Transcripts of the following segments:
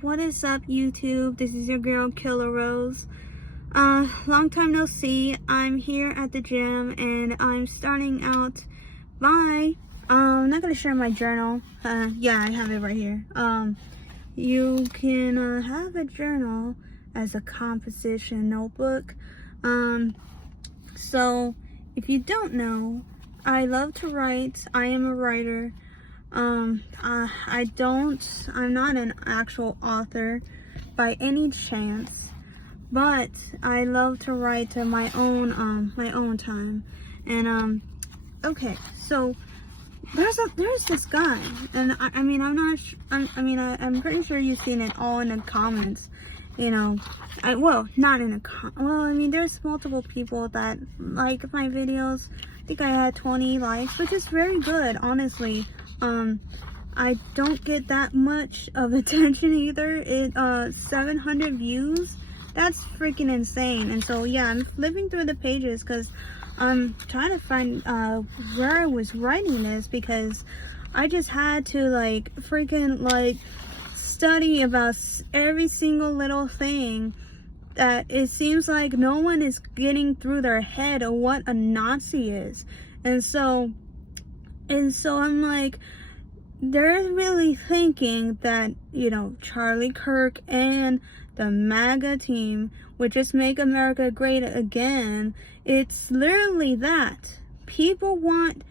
What is up, YouTube? This is your girl Killer Rose. Long time no see. I'm here at the gym and I'm starting out by I'm not gonna share my journal. Yeah, I have it right here. You can have a journal as a composition notebook. So if you don't know, I love to write. I am a writer. I'm not an actual author by any chance, but I love to write to my own time. And okay, so there's this guy, and I'm pretty sure you've seen it all in the comments, you know. There's multiple people that like my videos. I think I had 20 likes, which is very good, honestly. I don't get that much of attention either. 700 views, that's freaking insane. And so yeah, I'm flipping through the pages because I'm trying to find where I was writing this, because I just had to study about every single little thing that it seems like no one is getting through their head of what a Nazi is. And so I'm like, they're really thinking that, you know, Charlie Kirk and the MAGA team, which is Make America Great Again, it's literally that. People want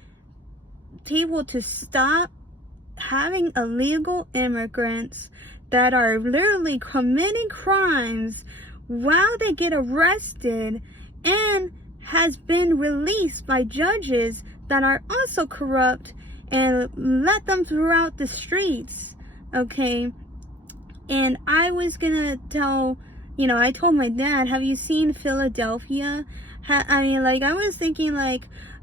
people to stop having illegal immigrants that are literally committing crimes while they get arrested and has been released by judges that are also corrupt, and let them throughout the streets, okay? And I was gonna tell, you know, I told my dad, have you seen Philadelphia? I was thinking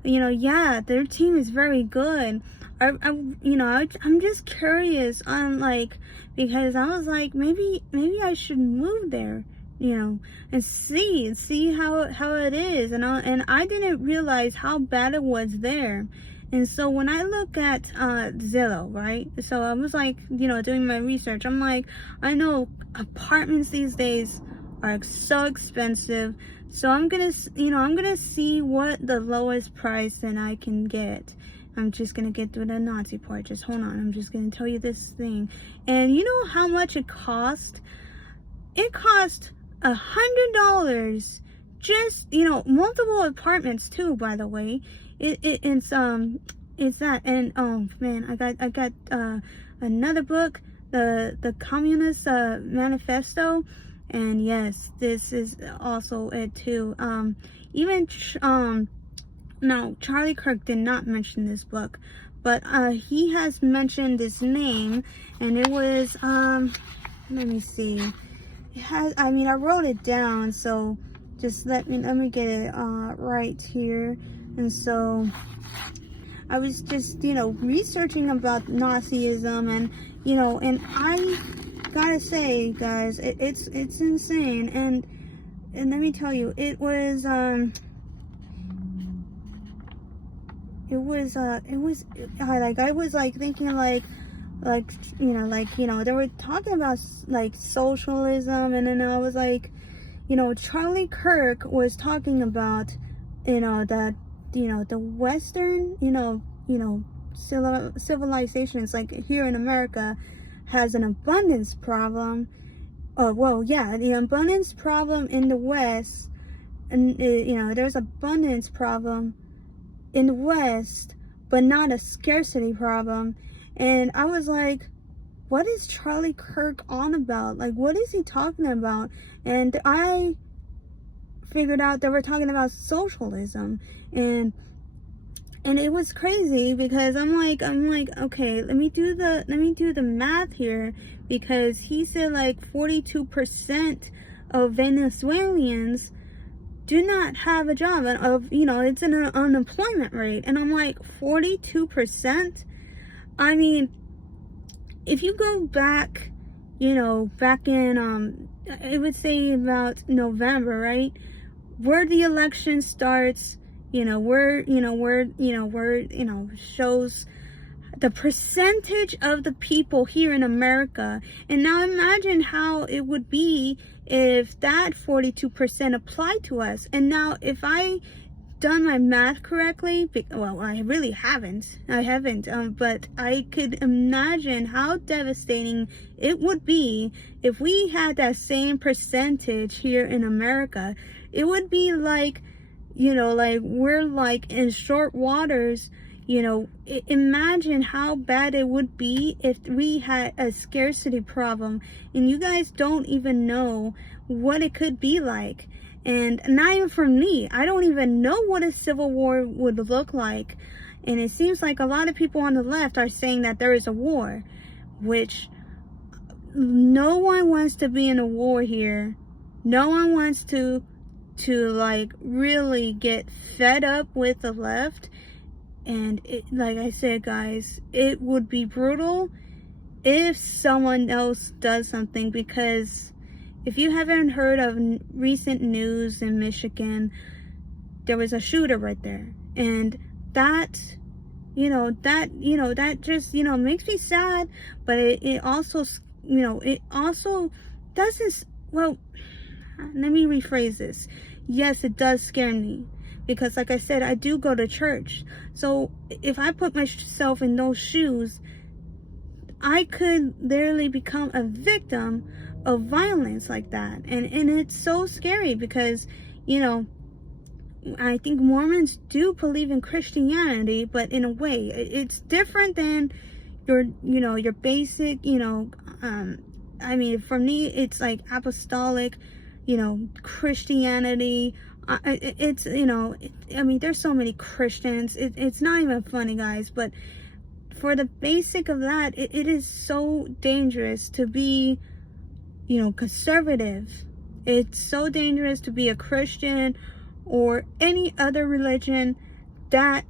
yeah, their team is very good. I'm just curious on because I was like, maybe I should move there, you know, and see how it is. And I didn't realize how bad it was there. And so when I look at Zillow, right? So I was doing my research. I'm like, I know apartments these days are so expensive. So I'm gonna see what the lowest price that I can get. I'm just gonna get through the Nazi part. Just hold on. I'm just gonna tell you this thing. And you know how much it cost? It cost $100. Just, multiple apartments too, by the way. It's that. And oh man, I got another book, the Communist Manifesto, and yes, this is also it too. Now Charlie Kirk did not mention this book, but he has mentioned this name, and it was let me see. It has, I wrote it down, so just let me get it right here. And so I was just, researching about Nazism, and, and I gotta say, guys, it's insane. And let me tell you, it was I was thinking they were talking about socialism, and then I was like, Charlie Kirk was talking about, that, the Western, civilizations, like here in America, has an abundance problem. The abundance problem in the West, and there's abundance problem in the West, but not a scarcity problem. And I was like, what is Charlie Kirk on about? Like, what is he talking about? And I figured out they were talking about socialism, and it was crazy, because I'm like, okay, let me do the math here, because he said 42% of Venezuelans do not have a job, and it's an unemployment rate, and I'm like, 42%. If you go back, back in I would say about November, right, where the election starts, where shows the percentage of the people here in America. And now imagine how it would be if that 42% applied to us. And now if I done my math correctly, well, I really haven't, but I could imagine how devastating it would be if we had that same percentage here in America. It would be like, like we're like in short waters. Imagine how bad it would be if we had a scarcity problem, and you guys don't even know what it could be like. And not even for me, I don't even know what a civil war would look like. And it seems like a lot of people on the left are saying that there is a war, which no one wants to be in a war here. No one wants to like really get fed up with the left. And like I said, guys, it would be brutal if someone else does something, because if you haven't heard of recent news in Michigan, there was a shooter right there. And that just, makes me sad, but it also, it also doesn't, well, let me rephrase this. Yes, it does scare me, because like I said, I do go to church. So if I put myself in those shoes, I could literally become a victim of violence like that. And it's so scary, because I think Mormons do believe in Christianity, but in a way it's different than your basic, I mean, for me it's like apostolic, Christianity. It's, I mean, there's so many Christians, it's not even funny, guys. But for the basic of that, it is so dangerous to be conservative. It's so dangerous to be a Christian or any other religion that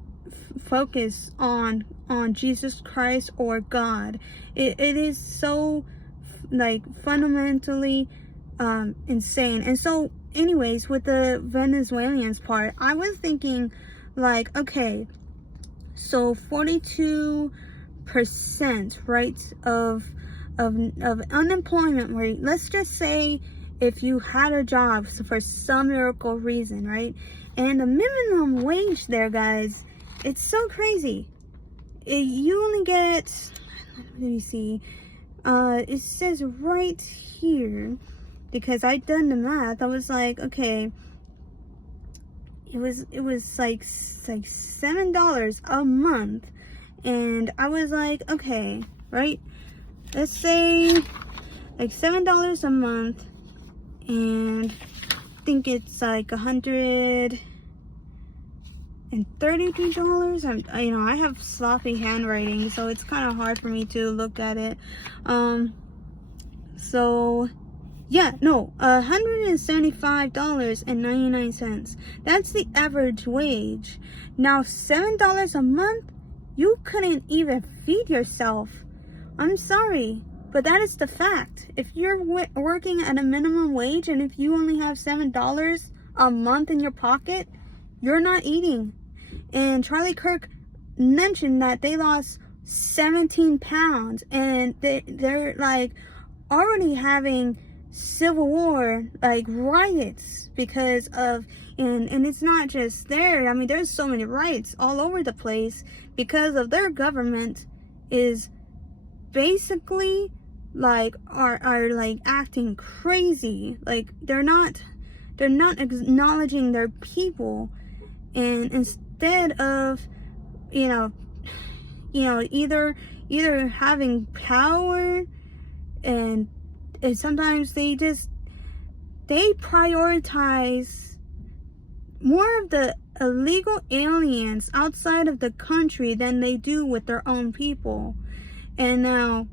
focus on Jesus Christ or God. It is so like fundamentally insane. And so anyways, with the Venezuelans part, I was thinking like, okay, so 42% right of unemployment rate. Let's just say if you had a job for some miracle reason, right? And the minimum wage there, guys, it's so crazy. You only get, let me see, it says right here, because I done the math. I was like, okay, it was like $7 a month, and I was like, okay, right? Let's say like $7 a month, and I think it's like $133. I have sloppy handwriting, so it's kind of hard for me to look at it. So yeah, no, $175.99. That's the average wage. Now, $7 a month, you couldn't even feed yourself. I'm sorry, but that is the fact. If you're working at a minimum wage, and if you only have $7 a month in your pocket, you're not eating. And Charlie Kirk mentioned that they lost 17 pounds, and they're like already having civil war, like riots, because of, and it's not just there. I mean, there's so many riots all over the place because of their government is basically like are like acting crazy. Like they're not acknowledging their people, and instead of either having power, and sometimes they prioritize more of the illegal aliens outside of the country than they do with their own people. And now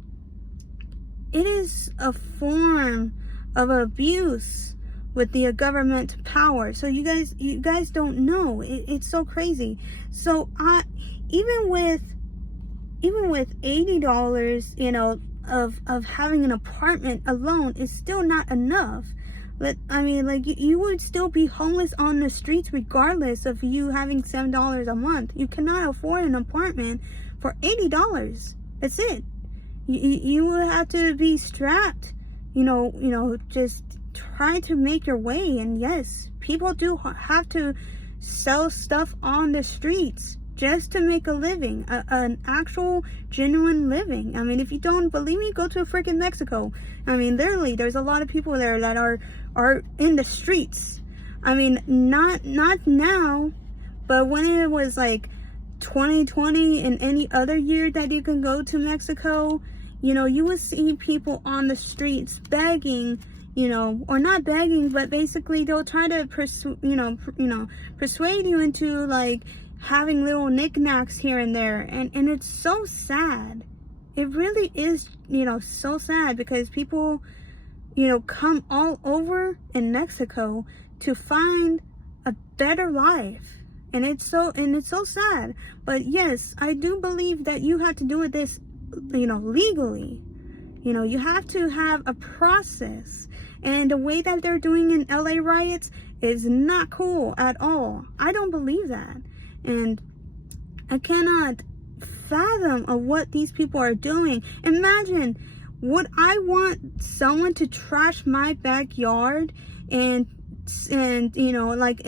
it is a form of abuse with the government power. So you guys don't know. It's so crazy. So even with $80, of having an apartment alone is still not enough. I mean, like, you would still be homeless on the streets regardless of you having $7 a month. You cannot afford an apartment for $80. That's it. You will have to be strapped, just try to make your way. And yes, people do have to sell stuff on the streets just to make a living, an actual genuine living. I mean, if you don't believe me, go to freaking Mexico. I mean, literally, there's a lot of people there that are in the streets. I mean, not now, but when it was like 2020 and any other year that you can go to Mexico, you would see people on the streets begging, or not begging, but basically they'll try to persuade you into like having little knickknacks here and there, and it's so sad. It really is, so sad, because people, come all over in Mexico to find a better life. And it's so sad. But yes, I do believe that you have to do this, legally. You have to have a process. And the way that they're doing in LA riots is not cool at all. I don't believe that. And I cannot fathom of what these people are doing. Imagine, would I want someone to trash my backyard and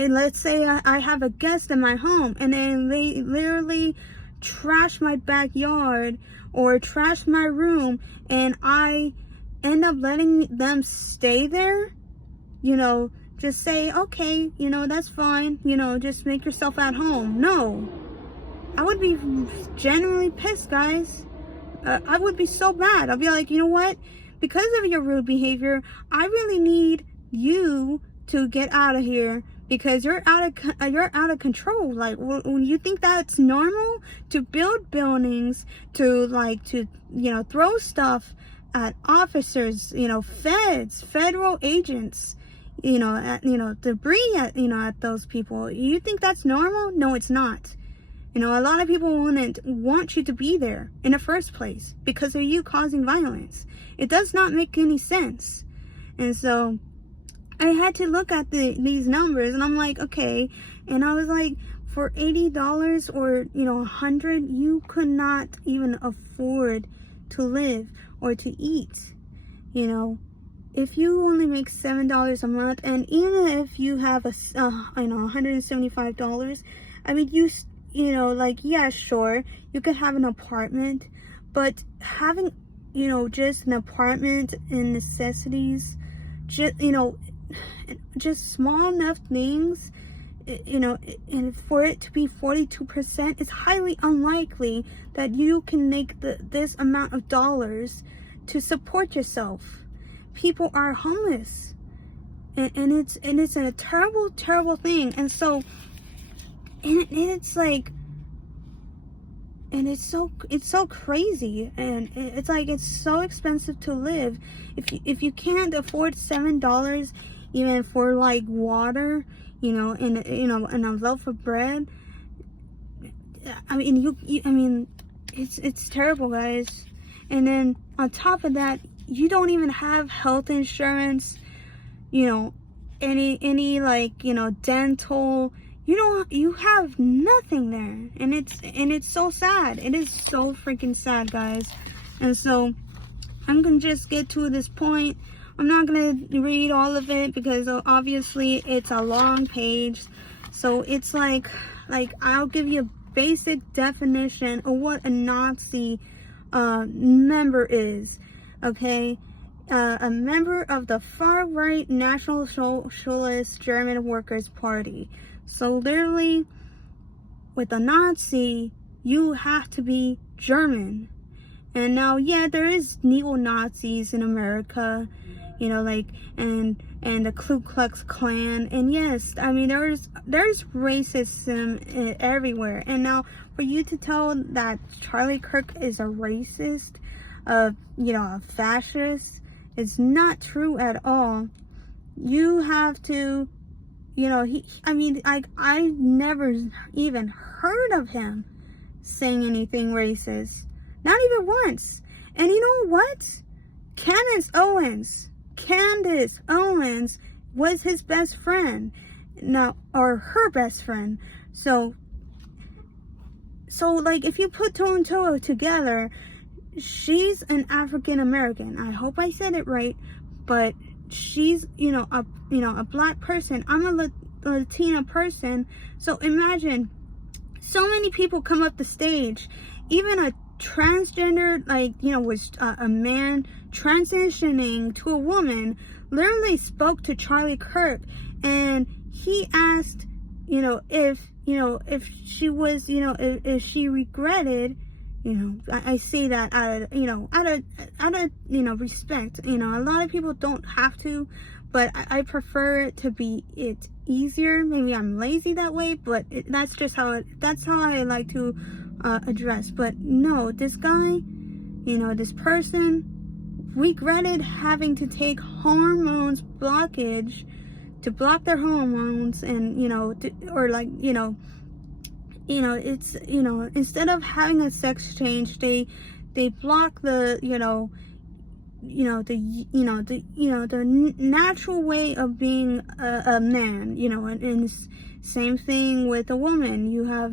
let's say I have a guest in my home, and then they literally trash my backyard or trash my room, and I end up letting them stay there? Just say, okay, that's fine, just make yourself at home. No, I would be genuinely pissed, guys. I would be so mad. I'll be like, you know what? Because of your rude behavior, I really need you to get out of here, because you're out of control. Like, when you think that's normal to build buildings, to throw stuff at officers, feds, federal agents, debris at those people. You think that's normal? No, it's not. A lot of people wouldn't want you to be there in the first place because of you causing violence. It does not make any sense. And so I had to look at these numbers, and I'm like, okay. And I was like, for $80 or $100, you could not even afford to live or to eat. If you only make $7 a month, and even if you have $175, I mean, yeah, sure, you could have an apartment, but having, just an apartment and necessities, just small enough things, and for it to be 42%, it's highly unlikely that you can make this amount of dollars to support yourself. People are homeless, and it's a terrible, terrible thing. And so, it's like, and it's so crazy, and it's like, it's so expensive to live. If you can't afford $7 even for like water, and a loaf of bread, I mean, it's terrible, guys. And then on top of that, you don't even have health insurance, any dental. You have nothing there, and it's so sad. It is so freaking sad, guys. And so I'm gonna just get to this point. I'm not gonna read all of it because obviously it's a long page. So it's like I'll give you a basic definition of what a Nazi member is. Okay, a member of the far-right National Socialist German Workers' Party. So literally, with a Nazi, you have to be German. And now, yeah, there is neo-Nazis in America, and the Ku Klux Klan. And yes, I mean, there's racism everywhere. And now, for you to tell that Charlie Kirk is a racist, a fascist, it's not true at all. You have to, I never even heard of him saying anything racist. Not even once. And you know what? Candace Owens was his best friend. Now, or her best friend. So so like if you put two and two together, she's an African American. I hope I said it right, but she's a black person. I'm a Latina person. So imagine so many people come up the stage, even a transgender, was a man transitioning to a woman, literally spoke to Charlie Kirk, and he asked, if she was, if she regretted, I say that out of respect. A lot of people don't have to, but I prefer it to be easier. Maybe I'm lazy that way, but that's how I like to address. But no, this guy, this person regretted having to take hormones blockage to block their hormones, and it's instead of having a sex change, they block the the natural way of being a man, and same thing with a woman. You have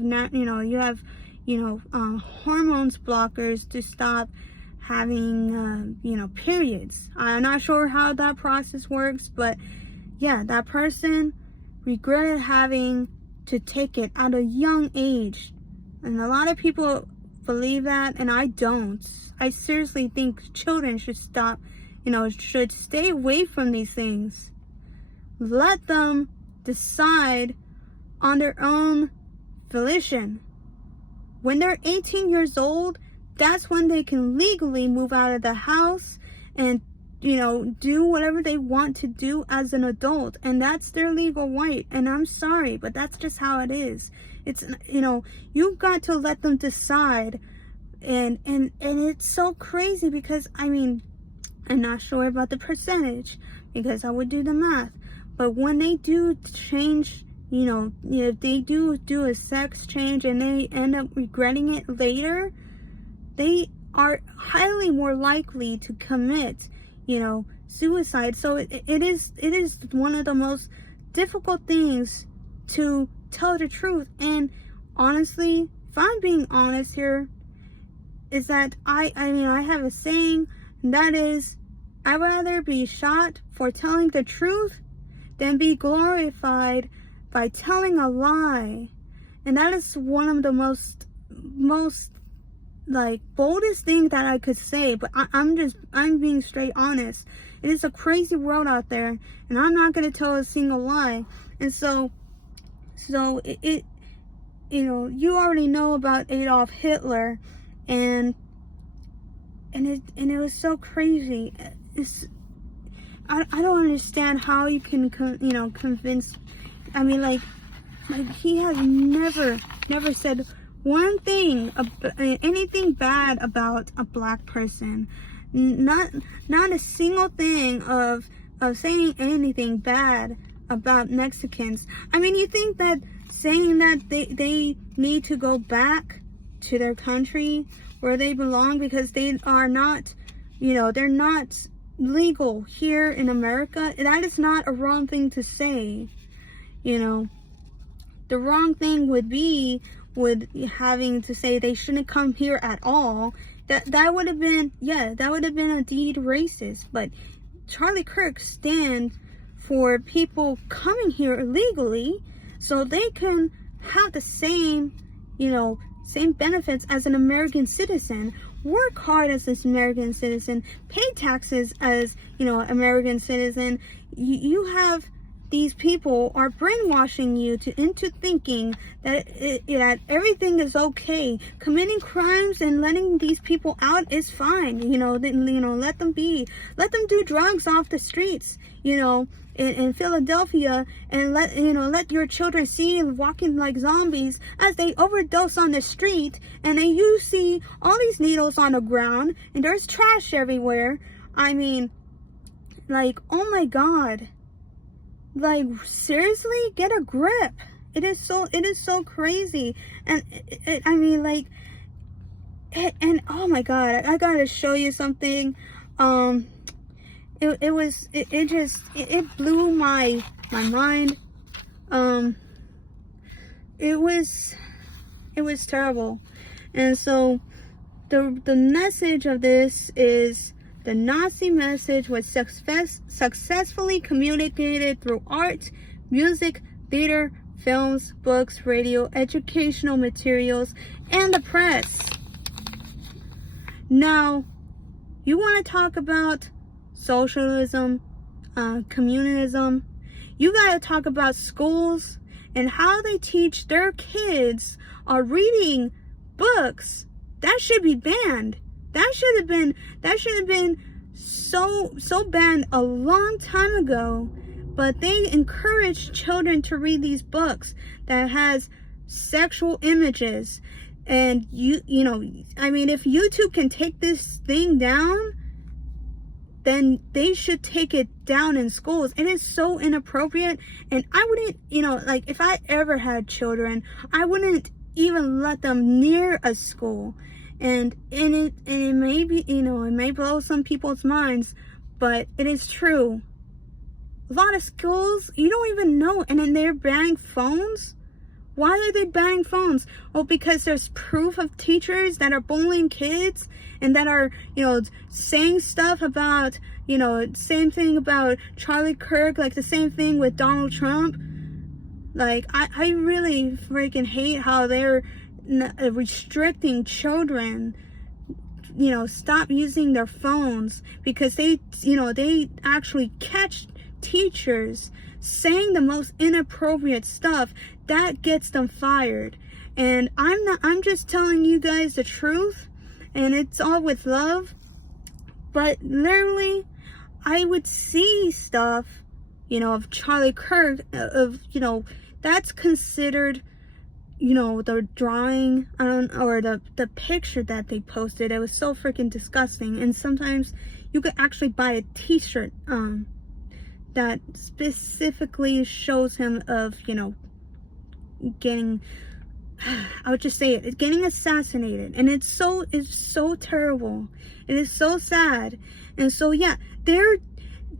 hormones blockers to stop having periods. I'm not sure how that process works, but yeah, that person regretted having to take it at a young age, and a lot of people believe that, and I don't. I seriously think children should should stay away from these things. Let them decide on their own volition. When they're 18 years old, that's when they can legally move out of the house and do whatever they want to do as an adult, and that's their legal right. And I'm sorry, but that's just how it is. It's you've got to let them decide, and it's so crazy because I'm not sure about the percentage because I would do the math, but when they do change, if they do a sex change and they end up regretting it later, they are highly more likely to commit suicide. So it is one of the most difficult things to tell the truth. And honestly, if I'm being honest here, is that I have a saying, and that is, I'd rather be shot for telling the truth than be glorified by telling a lie. And that is one of the most boldest thing that I could say, but I'm being straight honest. It is a crazy world out there, and I'm not going to tell a single lie. And so it you already know about Adolf Hitler, and it was so crazy. I don't understand how you can convince. He has never said one thing, anything bad about a black person. Not a single thing of saying anything bad about Mexicans. You think that saying that they need to go back to their country where they belong because they are not, they're not legal here in America, that is not a wrong thing to say. The wrong thing would be having to say they shouldn't come here at all. That would have been indeed racist. But Charlie Kirk stands for people coming here illegally so they can have the same benefits as an American citizen, work hard as an American citizen, pay taxes as American citizen. You have these people are brainwashing you into thinking that that everything is okay. Committing crimes and letting these people out is fine. Let them be. Let them do drugs off the streets. In Philadelphia, and let your children see walking like zombies as they overdose on the street, and then you see all these needles on the ground and there's trash everywhere. Oh my God. Seriously, get a grip. It is so crazy. And and oh my God, I gotta show you something. It blew my mind. It was It was terrible. And so the message of this is the Nazi message was successfully communicated through art, music, theater, films, books, radio, educational materials, and the press. Now, you want to talk about socialism, communism, you got to talk about schools and how they teach their kids are reading books. That should be banned. That should have been so banned a long time ago. But they encourage children to read these books that has sexual images. And you know, I mean, if YouTube can take this thing down, then they should take it down in schools. It is so inappropriate. And I wouldn't, you know, like if I ever had children, I wouldn't even let them near a school. And it may be, you know, it may blow some people's minds, but it is true. A lot of schools, you don't even know, and then they're banning phones. Why are they banning phones? Well, because there's proof of teachers that are bullying kids and that are, you know, saying stuff about, you know, same thing about Charlie Kirk, like the same thing with Donald Trump. Like, I really freaking hate how they're restricting children, you know, stop using their phones, because they, you know, they actually catch teachers saying the most inappropriate stuff that gets them fired. And I'm just telling you guys the truth, and it's all with love. But literally, I would see stuff, you know, of Charlie Kirk, of, you know, that's considered, you know, the drawing or the picture that they posted. It was so freaking disgusting. And sometimes you could actually buy a t-shirt that specifically shows him of, you know, getting, I would just say it, getting assassinated. And it's so terrible. It is so sad. And so yeah, the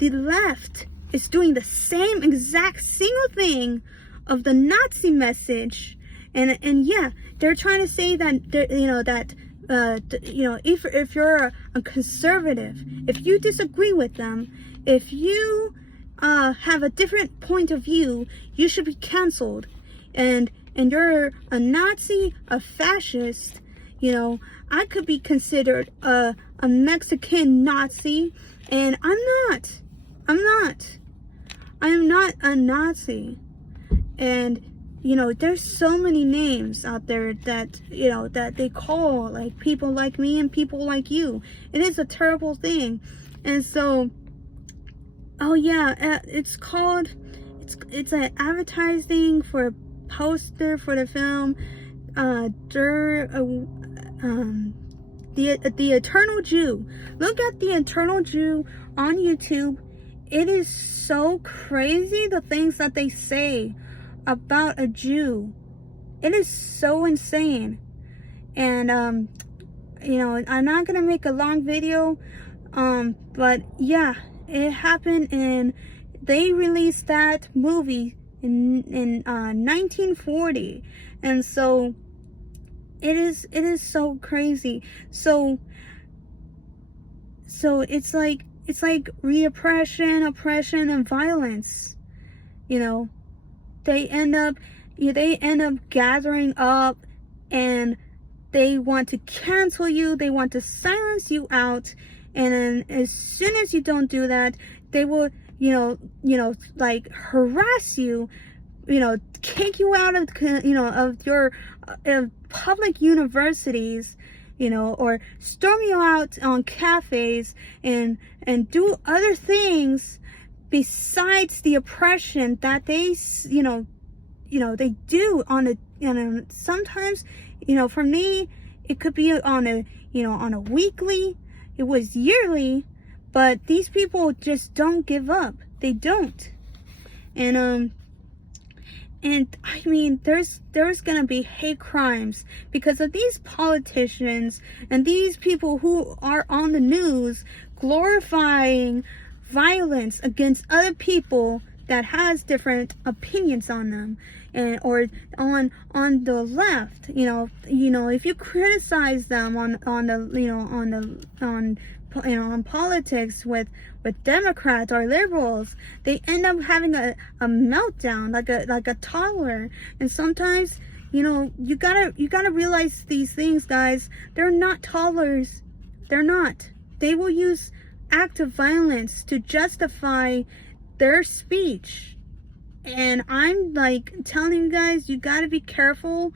left is doing the same exact single thing of the Nazi message. And yeah, they're trying to say that, you know, that you know, if you're a conservative, if you disagree with them, if you have a different point of view, you should be canceled. And you're a Nazi, a fascist. You know, I could be considered a Mexican Nazi, and I'm not a Nazi. And you know, there's so many names out there that, you know, that they call like people like me and people like you. It is a terrible thing. And so, oh yeah, it's called, it's an advertising for a poster for the film, the Eternal Jew. Look at the Eternal Jew on YouTube. It is so crazy, the things that they say about a Jew. It is so insane. And you know, I'm not gonna make a long video, but yeah, it happened, and they released that movie in 1940. And so it is so crazy. So it's like reoppression, oppression, and violence. You know, they end up gathering up, and they want to cancel you, they want to silence you out. And then as soon as you don't do that, they will, you know, like harass you, you know, kick you out of, you know, of your public universities, you know, or storm you out on cafes and do other things besides the oppression that they, you know, they do on a, you know, sometimes, you know, for me, it could be on a, you know, on a weekly, it was yearly, but these people just don't give up. They don't. And I mean, there's gonna be hate crimes because of these politicians and these people who are on the news glorifying violence against other people that has different opinions on them, and or on the left, if you criticize them on politics with Democrats or liberals, they end up having a meltdown, like a toddler. And sometimes, you gotta realize these things, guys. They're not toddlers. They're not. They will use acts of violence to justify their speech. And I'm like telling you guys, you gotta be careful.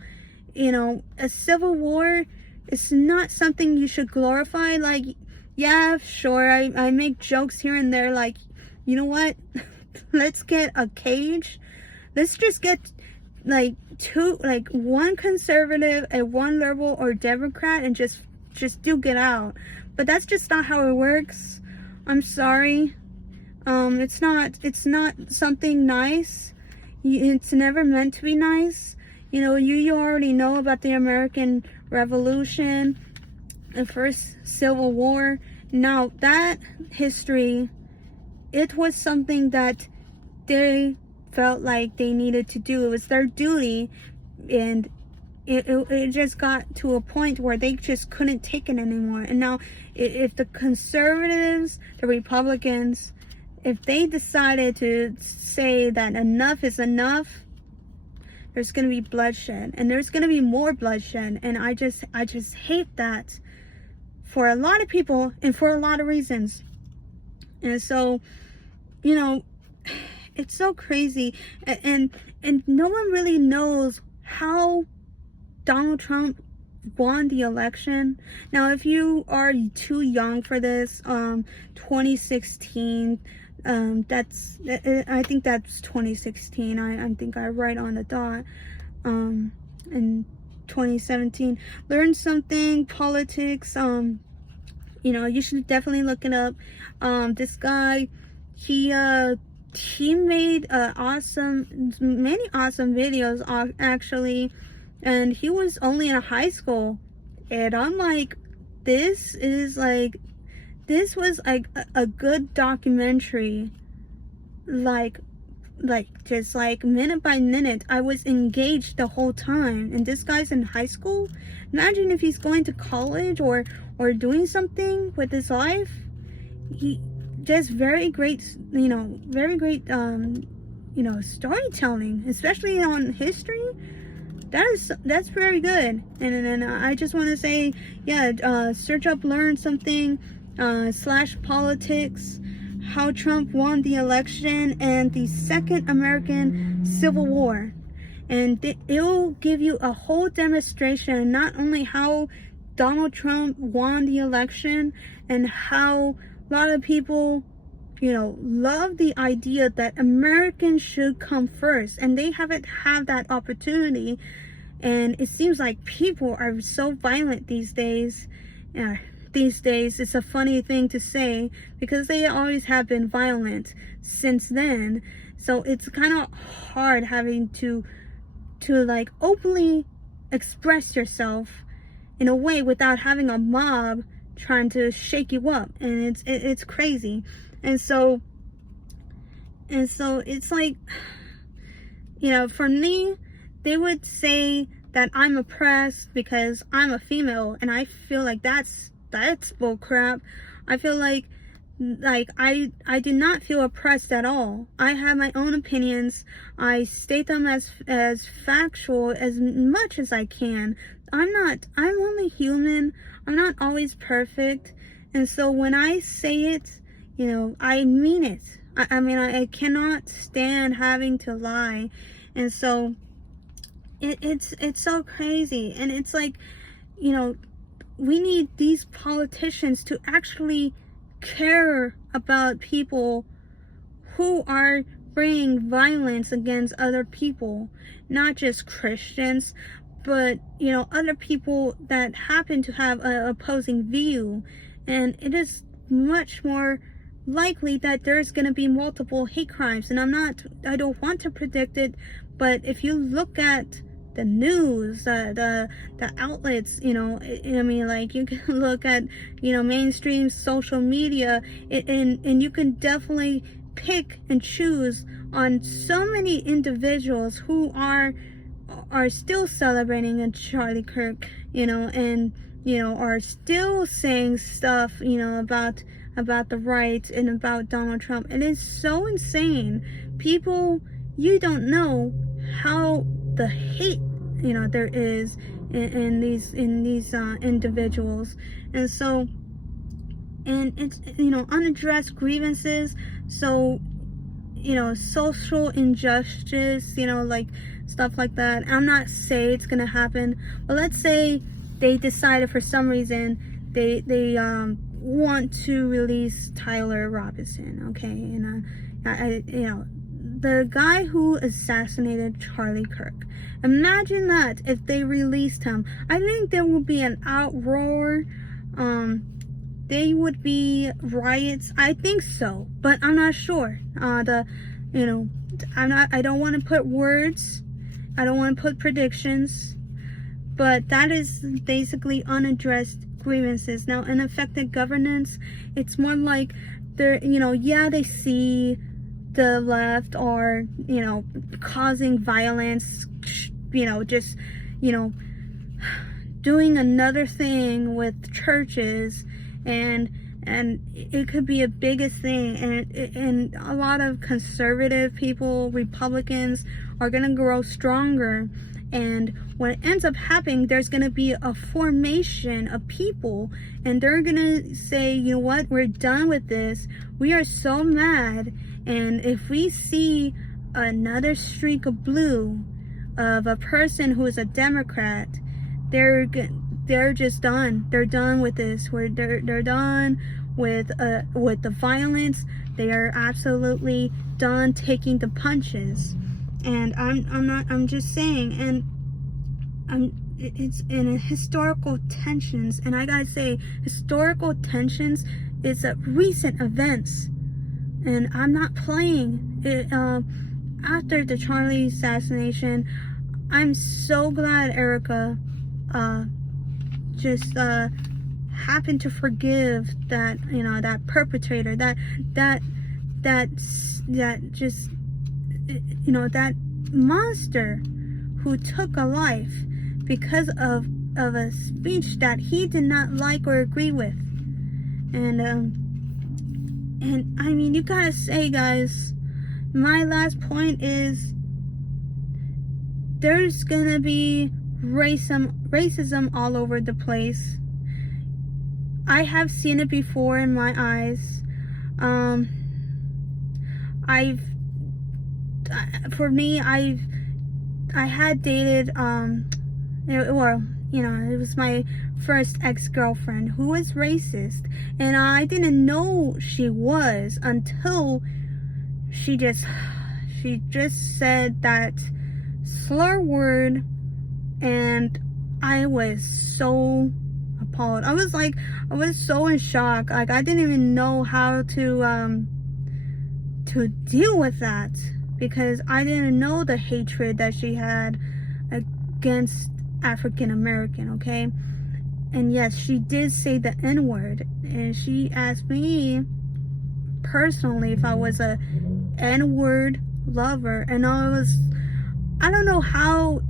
A civil war is not something you should glorify. Like, yeah, sure, I make jokes here and there, like, you know what? Let's get a cage. Let's just get one conservative and one liberal or Democrat and just duke it out. But that's just not how it works. I'm sorry. It's not something nice. It's never meant to be nice. You already know about the American Revolution, the first Civil War. Now, that history, it was something that they felt like they needed to do. It was their duty, and it just got to a point where they just couldn't take it anymore. And now, if the conservatives, the Republicans, if they decided to say that enough is enough, there's going to be bloodshed, and there's going to be more bloodshed. And I just hate that for a lot of people and for a lot of reasons. And so, it's so crazy, and no one really knows how Donald Trump won the election. Now, if you are too young for this, 2016, I think that's 2016. I think I right on the dot. In 2017, learn something politics. You should definitely look it up. This guy, he made many awesome videos actually, and he was only in high school, and I'm like, this was like a good documentary, just like minute by minute. I was engaged the whole time, and this guy's in high school. Imagine if he's going to college or doing something with his life. He just very great storytelling, especially on history. That's very good. And I just want to say, search up Learn Something / politics, how Trump won the election and the Second American Civil War. And it will give you a whole demonstration, not only how Donald Trump won the election and how a lot of people, love the idea that Americans should come first, and they haven't had that opportunity. And it seems like people are so violent these days. These days, it's a funny thing to say because they always have been violent since then. So it's kind of hard having to like openly express yourself in a way without having a mob trying to shake you up, and it's crazy. And so it's like, for me, they would say that I'm oppressed because I'm a female, and I feel like that's bull crap. I feel like I do not feel oppressed at all. I have my own opinions. I state them as factual as much as I can. I'm only human. I'm not always perfect. And so when I say it, I mean it. I cannot stand having to lie. And so it's so crazy. And it's like, we need these politicians to actually care about people who are bringing violence against other people, not just Christians, but other people that happen to have an opposing view. And it is much more likely that there's going to be multiple hate crimes. And I don't want to predict it, but if you look at the news, the outlets, you can look at mainstream social media, and you can definitely pick and choose on so many individuals who are still celebrating a Charlie Kirk, and are still saying stuff, about the rights and about Donald Trump. It is so insane. People, you don't know how the hate, there is in these individuals. And so, and it's, unaddressed grievances. So, social injustice, like stuff like that. I'm not saying it's gonna happen, but let's say they decided for some reason they want to release Tyler Robinson, okay? And the guy who assassinated Charlie Kirk. Imagine that if they released him. I think there would be an outroar. They would be riots. I think so, but I'm not sure. I don't want to put words. I don't want to put predictions, but that is basically unaddressed grievances. Now, ineffective governance, it's more like they're, they see the left are, causing violence, just, doing another thing with churches, and it could be a biggest thing, and a lot of conservative people, Republicans, are going to grow stronger. And when it ends up happening, there's going to be a formation of people, and they're going to say, you know what, we're done with this. We are so mad. And if we see another streak of blue of a person who is a Democrat, they're just done. They're done with this. They're done with the violence. They are absolutely done taking the punches. And I'm just saying, and it's in historical tensions, and I gotta say, historical tensions is recent events, and I'm not playing it. After the Charlie assassination, I'm so glad Erica just happened to forgive that, that perpetrator, that just, that monster who took a life because of a speech that he did not like or agree with. And I mean, you gotta say, guys, my last point is there's gonna be racism all over the place. I have seen it before in my eyes. I had dated, it was my first ex-girlfriend who was racist, and I didn't know she was until she just said that slur word, and I was so appalled. I was so in shock. Like, I didn't even know how to deal with that, because I didn't know the hatred that she had against African American, okay? And yes, she did say the N-word, and she asked me personally if I was a N-word lover, and I don't know how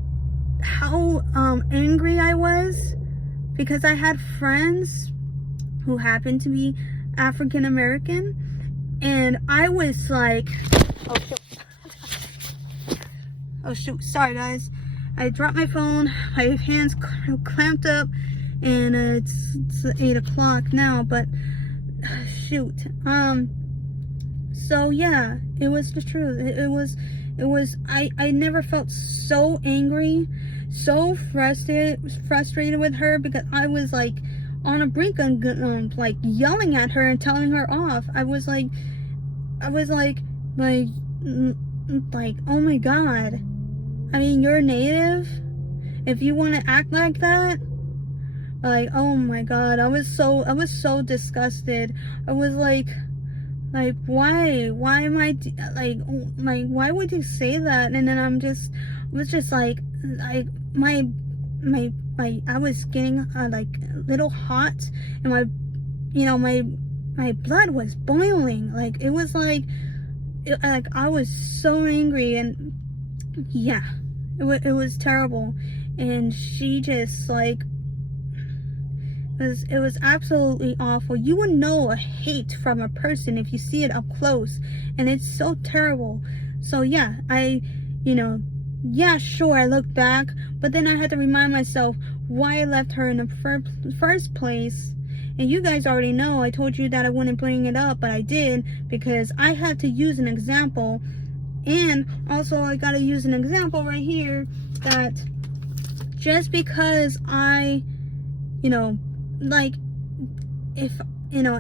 angry I was, because I had friends who happened to be African American, and I was like, oh shoot, sorry guys, I dropped my phone, my hands clamped up, and it's 8 o'clock now, but shoot. So yeah, it was the truth. It was I never felt so angry, so frustrated with her, because I was like on a brink of like yelling at her and telling her off. I was like, oh my god. I mean, you're native. If you want to act like that, like, oh my god, I was so disgusted. I was like, why am I like, why would you say that? And then I was just like my I was getting like a little hot, and my blood was boiling. Like, it was like like I was so angry, and yeah, it was terrible. And she just like, it was absolutely awful. You would know a hate from a person if you see it up close, and it's so terrible. So yeah, you know, yeah, sure, I looked back, but then I had to remind myself why I left her in the first place. And you guys already know, I told you that I wouldn't bring it up, but I did, because I had to use an example. And also I gotta use an example right here, that just because I, you know, like, if, you know,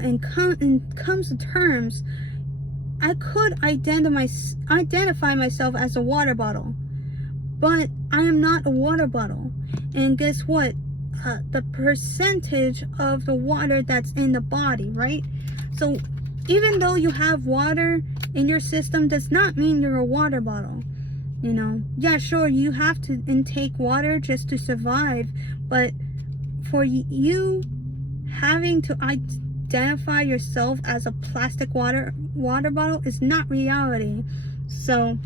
comes to terms, I could identify myself as a water bottle, but I am not a water bottle. And guess what? The percentage of the water that's in the body, right? So even though you have water in your system, does not mean you're a water bottle. You know, yeah, sure, you have to intake water just to survive, but for you having to identify yourself as a plastic water bottle is not reality. So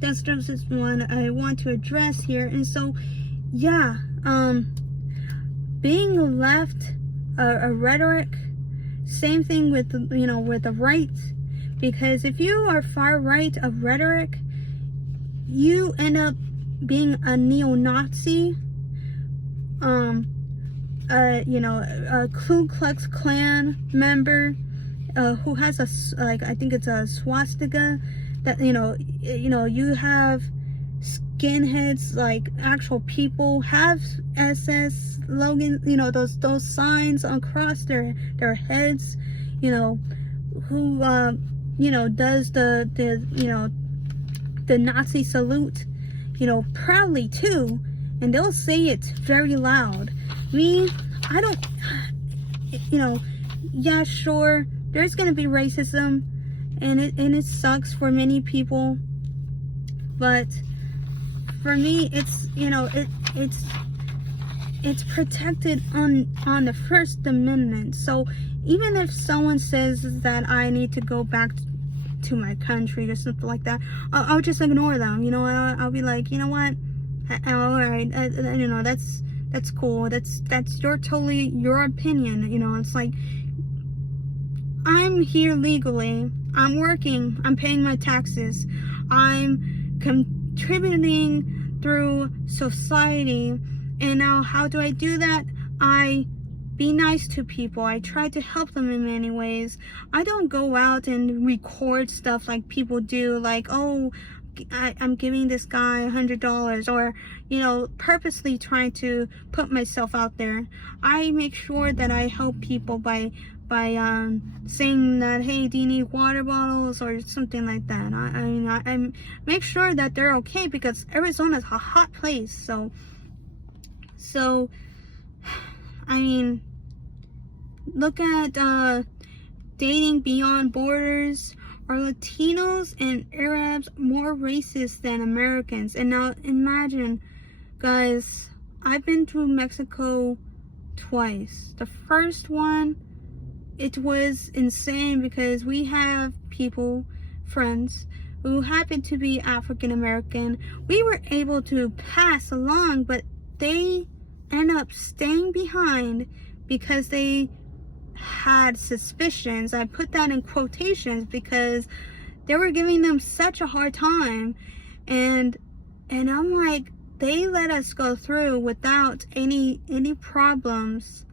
that's just one I want to address here. And so yeah, being left a rhetoric, same thing with, you know, with the right, because if you are far right of rhetoric, you end up being a neo-Nazi, you know, a Ku Klux Klan member, who has a, like, I think it's a swastika, that, you know, you have skinheads, like actual people have SS slogans, you know, those signs across their heads, you know, who, you know, does the you know, the Nazi salute, you know, proudly too, and they'll say it very loud. Me, I don't, you know, yeah, sure, there's gonna be racism, and it sucks for many people, but for me, it's, you know, it's protected on the First Amendment. So even if someone says that I need to go back to my country or something like that, I'll just ignore them. You know, I'll be like, you know what, all right, you know, that's cool. That's totally your opinion. You know, it's like, I'm here legally. I'm working. I'm paying my taxes. I'm contributing through society. And now, how do I do that? I be nice to people. I try to help them in many ways. I don't go out and record stuff like people do, like, oh, I'm giving this guy $100, or, you know, purposely trying to put myself out there. I make sure that I help people by saying that, hey, do you need water bottles or something like that. I make sure that they're okay, because Arizona's a hot place. So I mean, look at dating beyond borders. Are Latinos and Arabs more racist than Americans? And now imagine, guys, I've been through Mexico twice. The first one, it was insane, because we have people, friends, who happen to be African American. We were able to pass along, but they end up staying behind because they had suspicions. I put that in quotations because they were giving them such a hard time, and I'm like, they let us go through without any problems,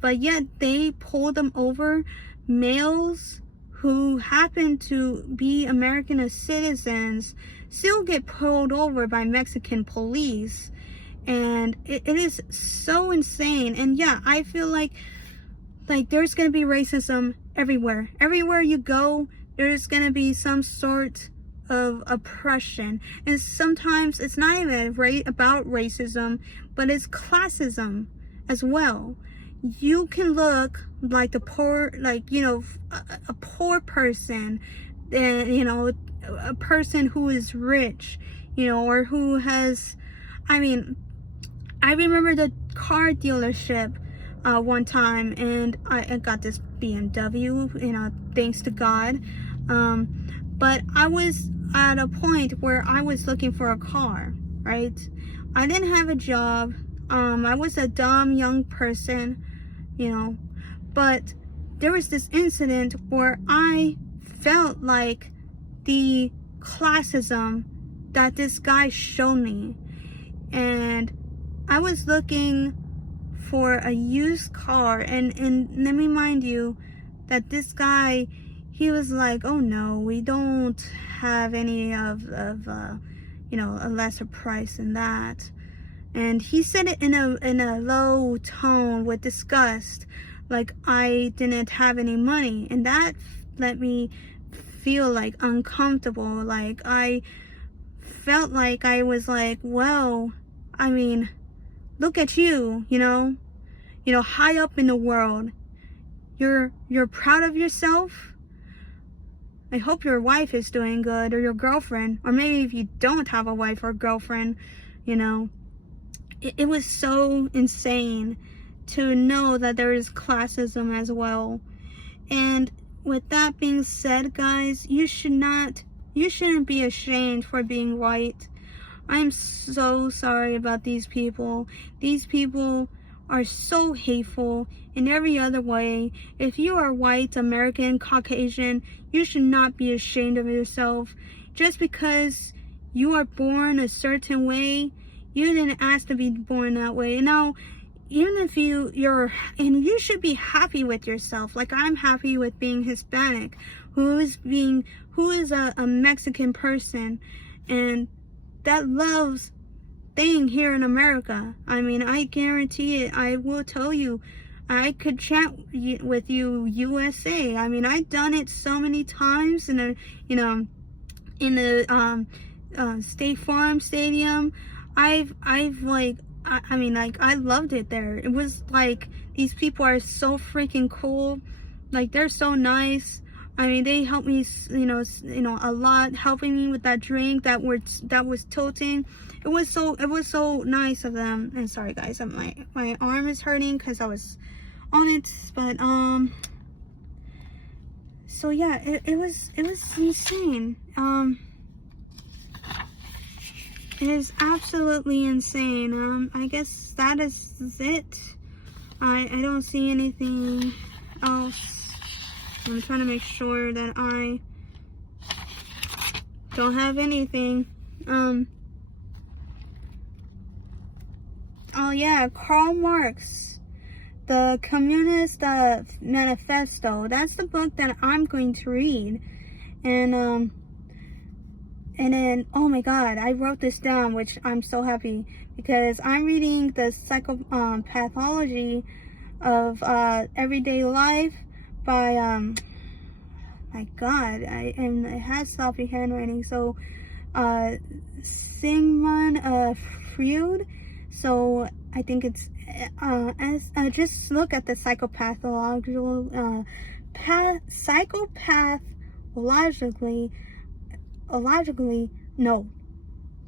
but yet they pulled them over. Males who happen to be American citizens still get pulled over by Mexican police, and it is so insane. And yeah, I feel like there's gonna be racism everywhere. Everywhere you go, there's gonna be some sort of oppression. And sometimes it's not even about racism, but it's classism as well. You can look like the poor, like, you know, a poor person, and, you know, a person who is rich, you know, or who has, I mean, I remember the car dealership one time, and I got this BMW, you know, thanks to God. But I was at a point where I was looking for a car, right? I didn't have a job. I was a dumb young person, you know, but there was this incident where I felt like the classism that this guy showed me. And I was looking for a used car, and let me remind you that this guy, he was like, oh no, we don't have any of you know, a lesser price than that. And he said it in a low tone with disgust, like I didn't have any money, and that let me feel like uncomfortable. Like I felt like I was like, well, I mean, look at you, you know, high up in the world. You're proud of yourself. I hope your wife is doing good, or your girlfriend, or maybe if you don't have a wife or girlfriend, you know. It was so insane to know that there is classism as well. And with that being said, guys, you shouldn't be ashamed for being white. I'm so sorry about these people. These people are so hateful in every other way. If you are white, American, Caucasian, you should not be ashamed of yourself. Just because you are born a certain way, you didn't ask to be born that way. You know, even if you're, and you should be happy with yourself. Like I'm happy with being Hispanic, who is a Mexican person, and that loves staying here in America. I mean, I guarantee it. I will tell you, I could chat with you USA. I mean, I've done it so many times in the State Farm Stadium. I mean, like, I loved it there. It was like, these people are so freaking cool. Like, they're so nice. I mean, they helped me, you know, a lot, helping me with that drink that was tilting. It was so nice of them. And sorry, guys, my arm is hurting because I was on it. But so yeah, it was insane. It is absolutely insane. I guess that is it. I don't see anything else. I'm trying to make sure that I don't have anything. Oh yeah, Karl Marx, the Communist Manifesto. That's the book that I'm going to read. And then, oh my God, I wrote this down, which I'm so happy, because I'm reading the Psychopathology of Everyday Life by, my God, and it has sloppy handwriting, so, Sigmund Freud. So I think it's, just look at the psychopathologically,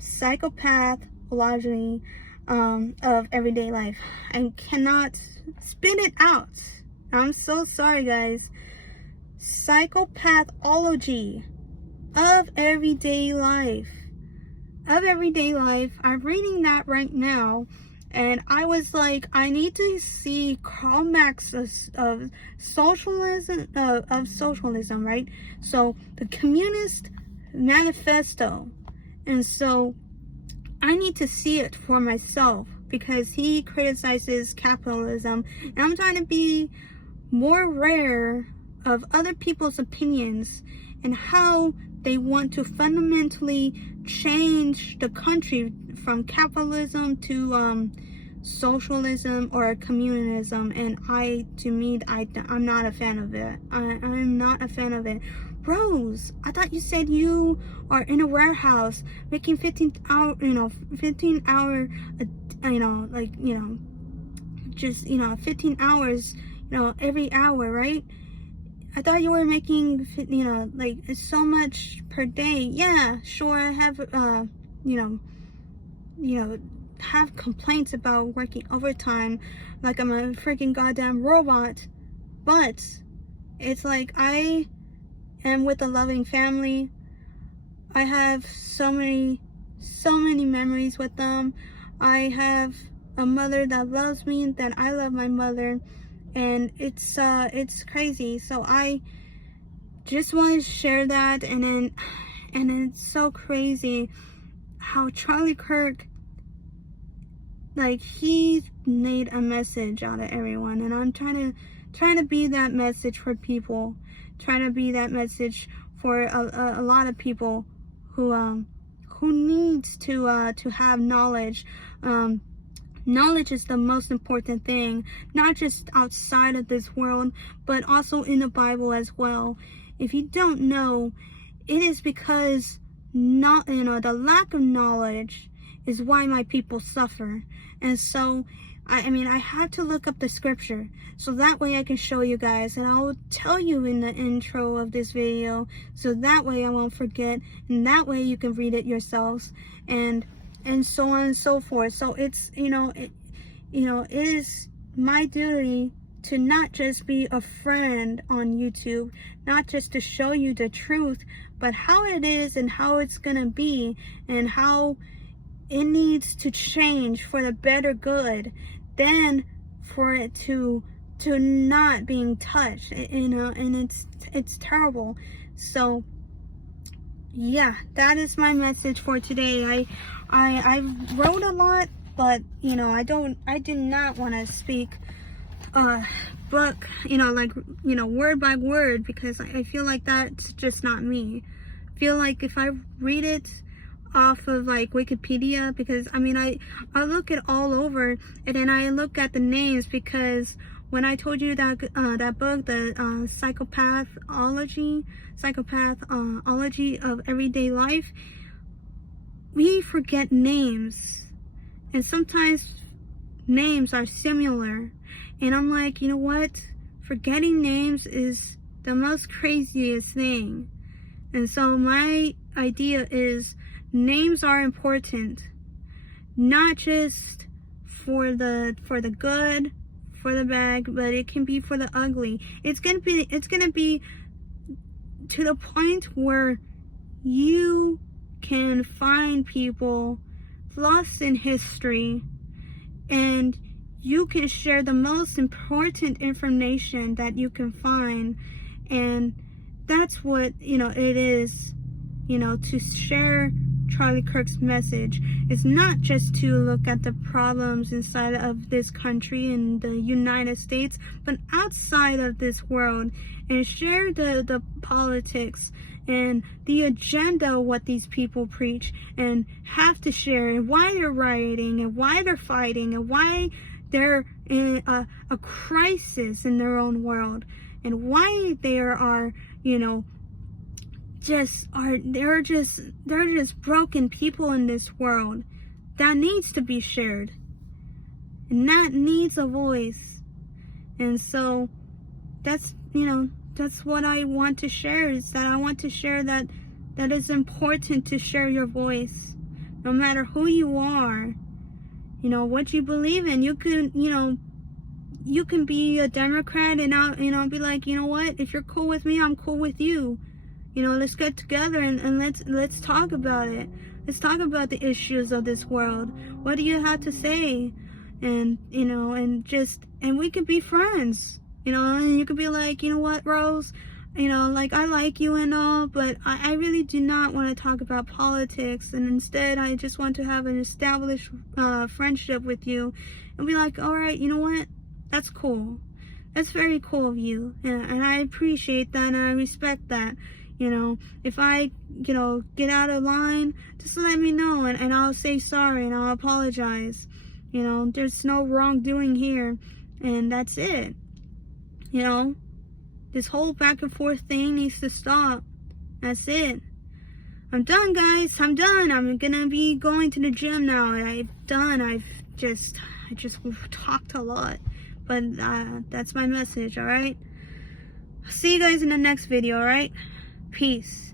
psychopathology of everyday life. I cannot spit it out. I'm so sorry, guys. Psychopathology of everyday life. I'm reading that right now, and I was like, I need to see Karl Marx's of socialism, right? So the Communist Manifesto, and so I need to see it for myself, because he criticizes capitalism, and I'm trying to be more aware of other people's opinions and how they want to fundamentally change the country from capitalism to socialism or communism. And I'm not a fan of it. I'm not a fan of it. Rose, I thought you said you are in a warehouse making 15 hour, just, 15 hours, every hour, right? I thought you were making, like so much per day. Yeah, sure, I have, have complaints about working overtime like I'm a freaking goddamn robot. But it's like, I am with a loving family. I have so many memories with them. I have a mother that loves me, that I love my mother, and it's crazy. So I just want to share that. And it's so crazy how Charlie Kirk, like, he made a message out of everyone, and I'm trying to be that message for people, trying to be that message for a lot of people who needs to have knowledge. Knowledge is the most important thing, not just outside of this world, but also in the Bible as well. If you don't know, it is because the lack of knowledge is why my people suffer. And so I mean, I had to look up the scripture so that way I can show you guys, and I will tell you in the intro of this video, so that way I won't forget, and that way you can read it yourselves, and so on and so forth. So it's, it is my duty to not just be a friend on YouTube, not just to show you the truth, but how it is and how it's gonna be, and how it needs to change for the better good, than for it to not being touched, and it's terrible. So yeah, that is my message for today. I wrote a lot, but I do not want to speak book, word by word, because I feel like that's just not me. I feel like if I read it off of like Wikipedia, because I mean I look it all over, and then I look at the names, because when I told you that that book, the psychopathology of everyday life, we forget names, and sometimes names are similar, and I'm like, you know what, forgetting names is the most craziest thing. And so my idea is, names are important, not just for the good, for the bad, but it can be for the ugly. It's gonna be to the point where you can find people lost in history, and you can share the most important information that you can find. And that's what it is, to share Charlie Kirk's message. Is not just to look at the problems inside of this country in the United States, but outside of this world, and share the politics and the agenda of what these people preach, and have to share, and why they're rioting, and why they're fighting, and why they're in a crisis in their own world, and why there are they're just broken people in this world that needs to be shared, and that needs a voice. And so that's what I want to share, is that I want to share that it's important to share your voice, no matter who you are, what you believe in. You can be a Democrat, and I'll be like, you know what, if you're cool with me, I'm cool with you. Let's get together and let's talk about it. Let's talk about the issues of this world. What do you have to say? And and we could be friends. And you could be like, you know what, Rose, like, I like you and all, but I really do not want to talk about politics, and instead I just want to have an established friendship with you. And be like, all right, you know what, that's cool. That's very cool of you, and I appreciate that, and I respect that. If I, get out of line, just let me know, and I'll say sorry, and I'll apologize. There's no wrongdoing here, and that's it. This whole back and forth thing needs to stop. That's it. I'm done, guys. I'm done. I'm gonna be going to the gym now. I'm done. I just talked a lot, but that's my message. All right. See you guys in the next video. All right. Peace.